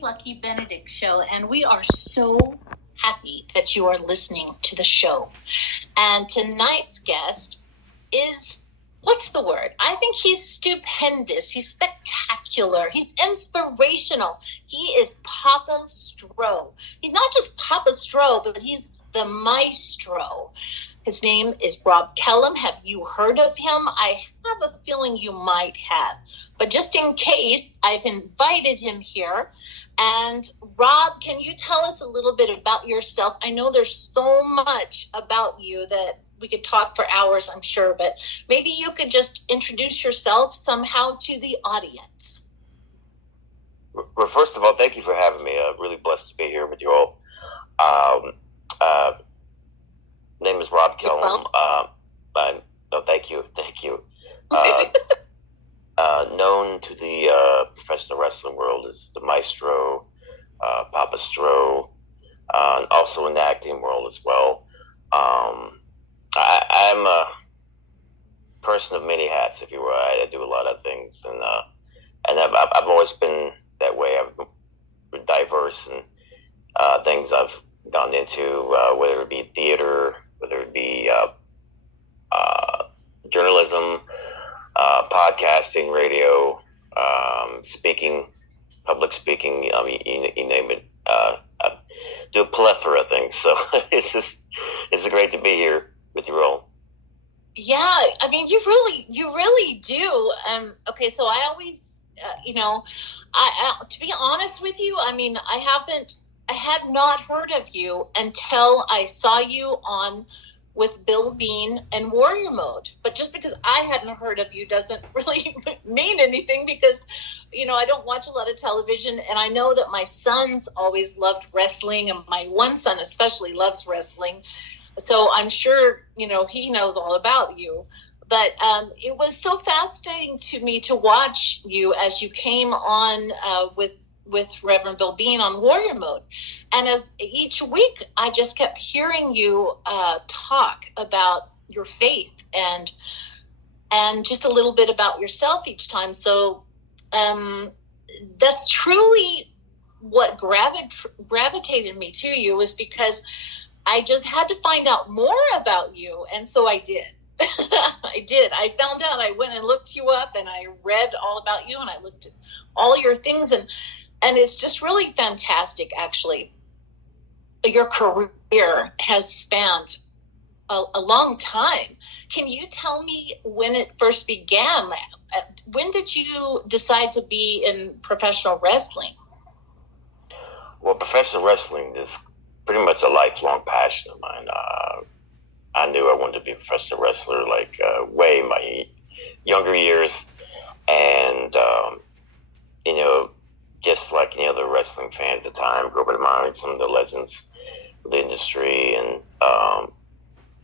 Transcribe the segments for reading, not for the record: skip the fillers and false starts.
Mercedez Lucke-Benedict show, and we are so happy that you are listening to the show. And tonight's guest is, what's the word? I think he's stupendous. He's spectacular. He's inspirational. He is Papa Stro. He's not just Papa Stro, but he's the maestro. His name is Rob Kellum. Have you heard of him? I have a feeling you might have. But just in case, I've invited him here. And Rob, can you tell us a little bit about yourself? I know there's so much about you that we could talk for hours, I'm sure. But maybe you could just introduce yourself somehow to the audience. Well, first of all, thank you for having me. I'm really blessed to be here with you all. Name is Rob Kellum. No, thank you. Known to the professional wrestling world as the maestro, Papa Stro, and also in the acting world as well. I'm a person of many hats, if you will. I do a lot of things, and I've always been that way. I've been diverse in things I've gone into, whether it be theater, whether it be journalism, podcasting, radio, speaking, public speaking, you name it. I do a plethora of things. So it's great to be here with you all. Yeah, I mean, you really do. Okay, so I always, I to be honest with you, I mean, I had not heard of you until I saw you on with Bill Bean and Warrior Mode. But just because I hadn't heard of you doesn't really mean anything, because, I don't watch a lot of television, and I know that my sons always loved wrestling, and my one son especially loves wrestling. So I'm sure, he knows all about you. But it was so fascinating to me to watch you as you came on with Reverend Bill Bean on Warrior Mode. And as each week, I just kept hearing you talk about your faith and just a little bit about yourself each time. So that's truly what gravitated me to you, is because I just had to find out more about you. And so I did. I found out. I went and looked you up, and I read all about you, and I looked at all your things, and it's just really fantastic, actually. Your career has spanned a long time. Can you tell me when it first began? When did you decide to be in professional wrestling? Well, professional wrestling is pretty much a lifelong passion of mine. I knew I wanted to be a professional wrestler, way in my younger years. And, just like any other wrestling fan at the time, grew up admiring some of the legends of the industry, and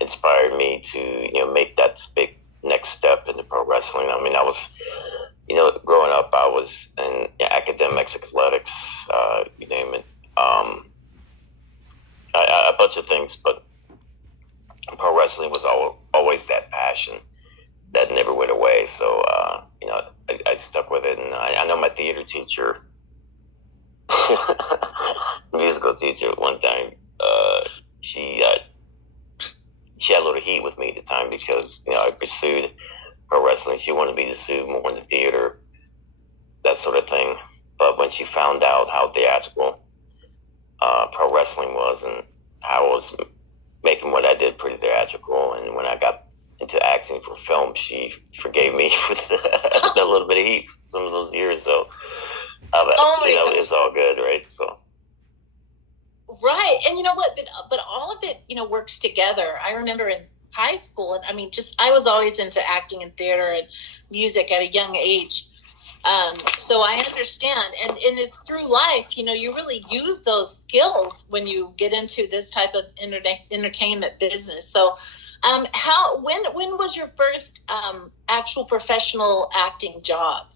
inspired me to, make that big next step into pro wrestling. I mean, I was, growing up, I was in academics, athletics, you name it, a bunch of things, but pro wrestling was always that passion that never went away. So, I stuck with it, and I know my theater teacher, musical teacher, one time, she had a little heat with me at the time because, I pursued pro wrestling. She wanted me to pursue more in the theater, that sort of thing. But when she found out how theatrical pro wrestling was, and how I was making what I did pretty theatrical, and when I got into acting for film, she forgave me for a little bit of heat some of those years. So, it's all good, right? So. Right. And you know what? But all of it, works together. I remember in high school, and I was always into acting and theater and music at a young age. So I understand. And it's through life, you really use those skills when you get into this type of entertainment business. So when was your first actual professional acting job,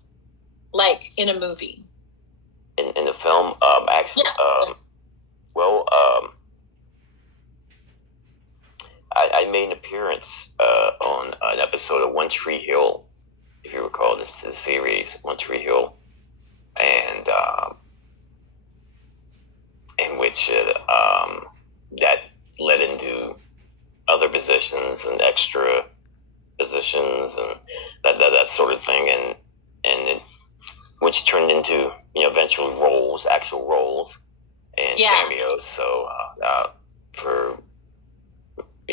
like in a movie? In the film, actually, yeah. I made an appearance on an episode of One Tree Hill, if you recall this series, One Tree Hill, and which that led into other positions and extra positions and that sort of thing, and it, which turned into eventually actual roles and cameos. So for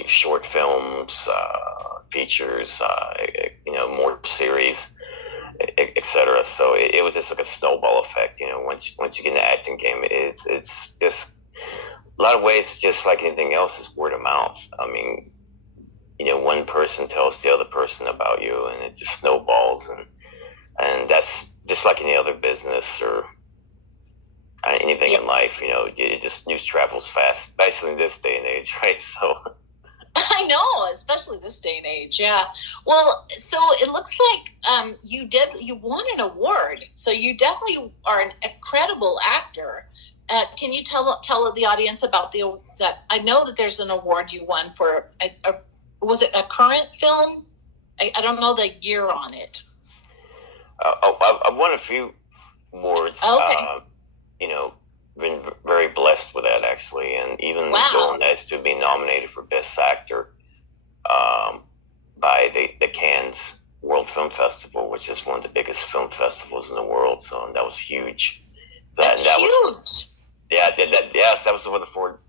short films, features, more series, etc. So it was just like a snowball effect. Once you get in the acting game, it's just a lot of ways, just like anything else, is word of mouth. I mean, one person tells the other person about you, and it just snowballs, and that's just like any other business or anything in life. It just news travels fast, especially in this day and age, right? So. I know, especially this day and age. Yeah. Well, so it looks like you won an award. So you definitely are an incredible actor. Can you tell the audience about that? I know that there's an award you won for. Was it a current film? I don't know the year on it. I've won a few awards. Okay. Been very blessed with that, actually, and even going as to be nominated for Best Actor by the Cannes World Film Festival, which is one of the biggest film festivals in the world. So that was huge. That's huge. That was for the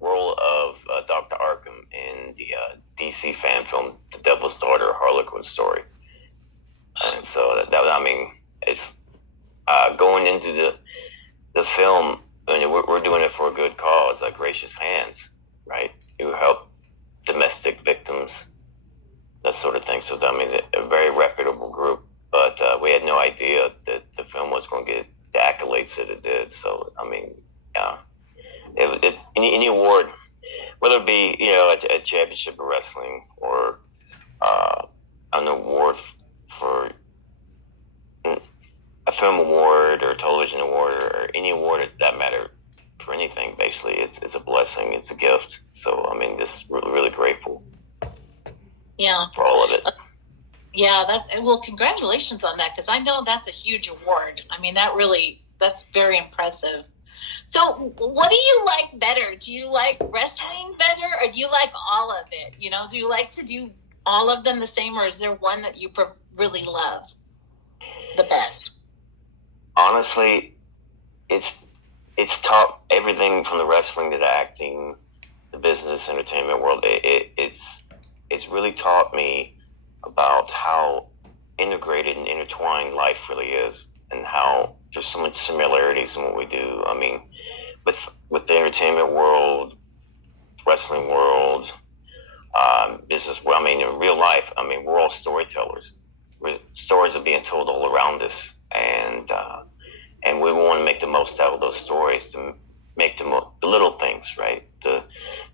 role of Dr. Arkham in the DC fan film The Devil's Daughter, Harlequin Story. And so it's going into the film. I mean, we're doing it for a good cause, like Gracious Hands, right? You help domestic victims, that sort of thing. So, a very reputable group. But we had no idea that the film was going to get the accolades that it did. So, any award, whether it be, a championship of wrestling or an award for a film award or a television award or any award that matter for anything, basically, it's a blessing, it's a gift. So just really, really grateful. Yeah. For all of it. Well, congratulations on that, because I know that's a huge award. I mean, that's very impressive. So what do you like better? Do you like wrestling better, or do you like all of it? Do you like to do all of them the same, or is there one that you really love the best? Honestly, it's taught everything from the wrestling to the acting, the business, entertainment world. It's really taught me about how integrated and intertwined life really is, and how there's so much similarities in what we do. I mean, with the entertainment world, wrestling world, business world. In real life, we're all storytellers. Stories are being told all around us, and we want to make the most out of those stories, to make the little things, right?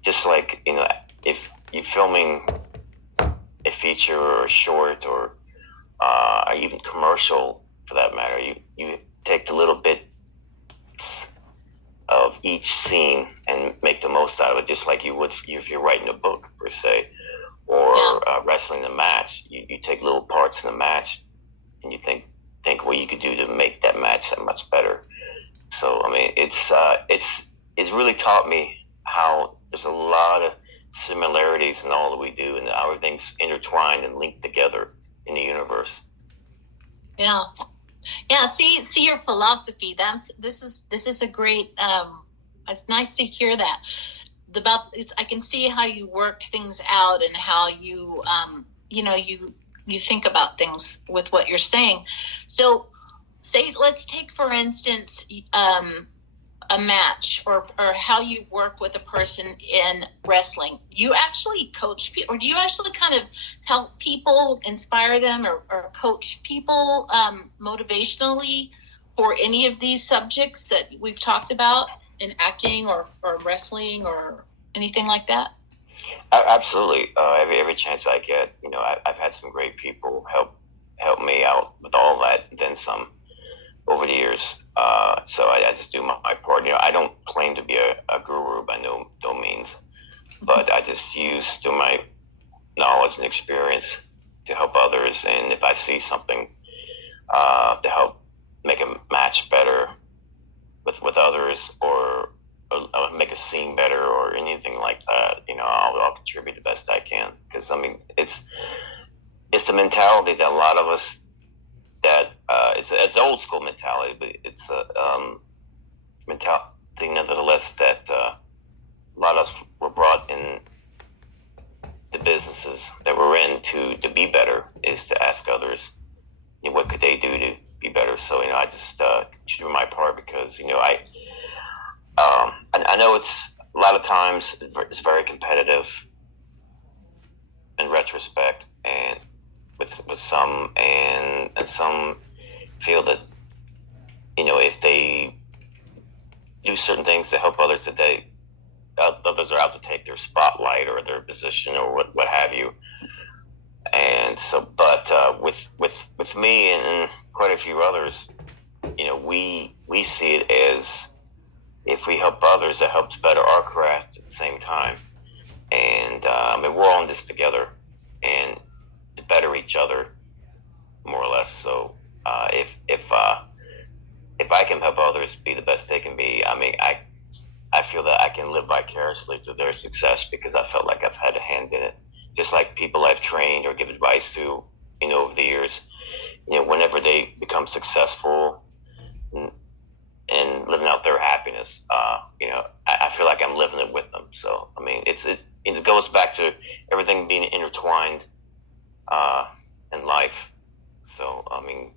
Just like, if you're filming a feature or a short or even commercial, for that matter, you take the little bit of each scene and make the most out of it, just like you would if you're writing a book, per se, or wrestling a match. You take little parts in the match, and you think what you could do to make that match that much better. So it's really taught me how there's a lot of similarities in all that we do, and how everything's intertwined and linked together in the universe. Yeah. See your philosophy. This is a great. It's nice to hear that. I can see how you work things out, and how you you think about things with what you're saying. So, let's take, for instance, a match, or how you work with a person in wrestling. You actually coach people, or do you actually kind of help people, inspire them, or coach people motivationally for any of these subjects that we've talked about in acting or wrestling or anything like that? Absolutely. Every chance I get, I've had some great people help me out with all that, then some, over the years. So I just do my part. I don't claim to be a guru by no means, but I just use through my knowledge and experience to help others. And if I see something to help make a match better with others, or make a scene better or anything like that. I'll contribute the best I can, because I mean it's the mentality that a lot of us, that it's old school mentality, but it's a mentality nevertheless that a lot of us were brought in the businesses that we're in to be better, is to ask others, what could they do to be better. So I just do my part, because I know it's a lot of times it's very competitive in retrospect, and with some, and some feel that if they do certain things to help others, that others are out to take their spotlight or their position or what have you. And so, but with me and quite a few others, we see it as, if we help others, it helps better our craft at the same time. And I mean, we're all in this together, and to better each other, more or less. So if I can help others be the best they can be, I mean, I feel that I can live vicariously through their success, because I felt like I've had a hand in it. Just like people I've trained or give advice to, over the years, whenever they become successful and living out their happiness, I feel like I'm living it with them. So I mean, it goes back to everything being intertwined in life. So I mean,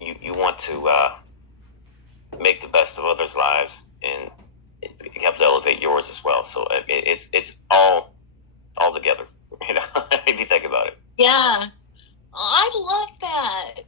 you want to make the best of others' lives, and it helps elevate yours as well. So it's all together, if you think about it. Yeah, I love that.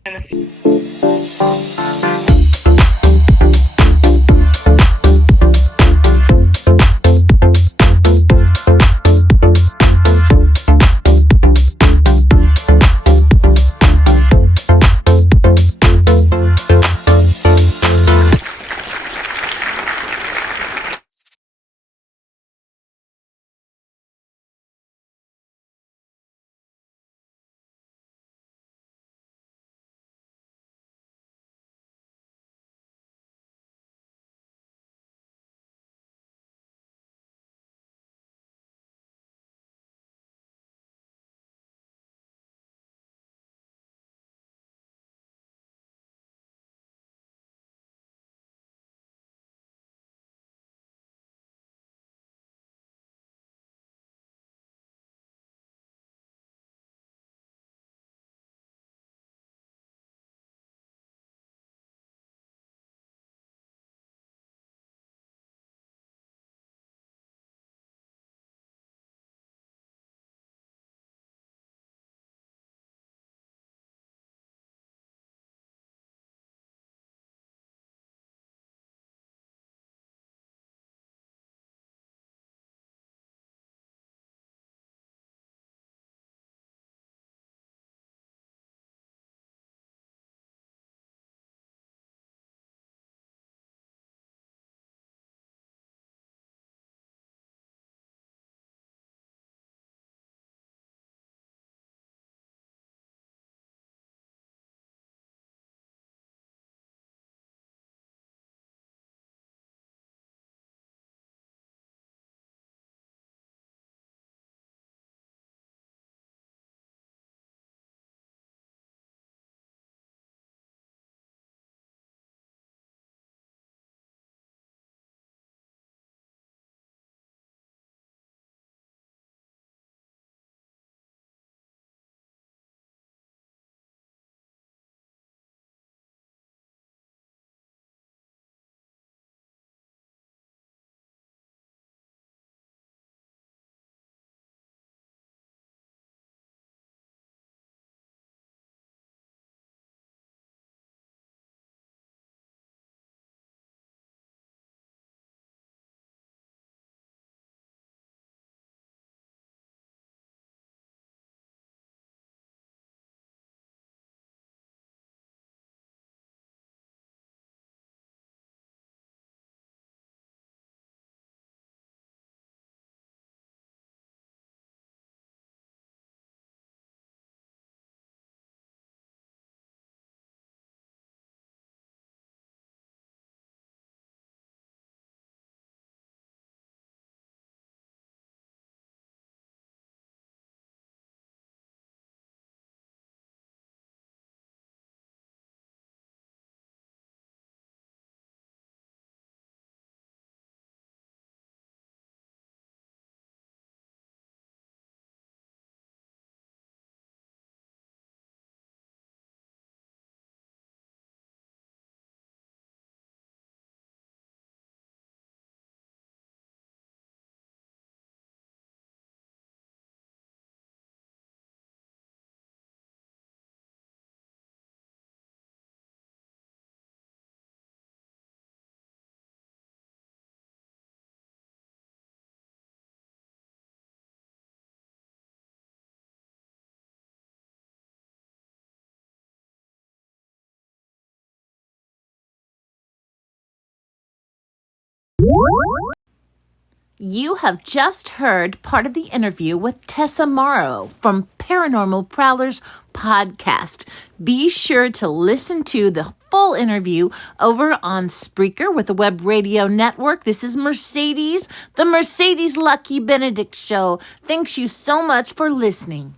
You have just heard part of the interview with Tessa Morrow from Paranormal Prowlers podcast. Be sure to listen to the full interview over on Spreaker with the Web Radio Network. This is Mercedes, the Mercedez Lucke-Benedict Show. Thanks you so much for listening.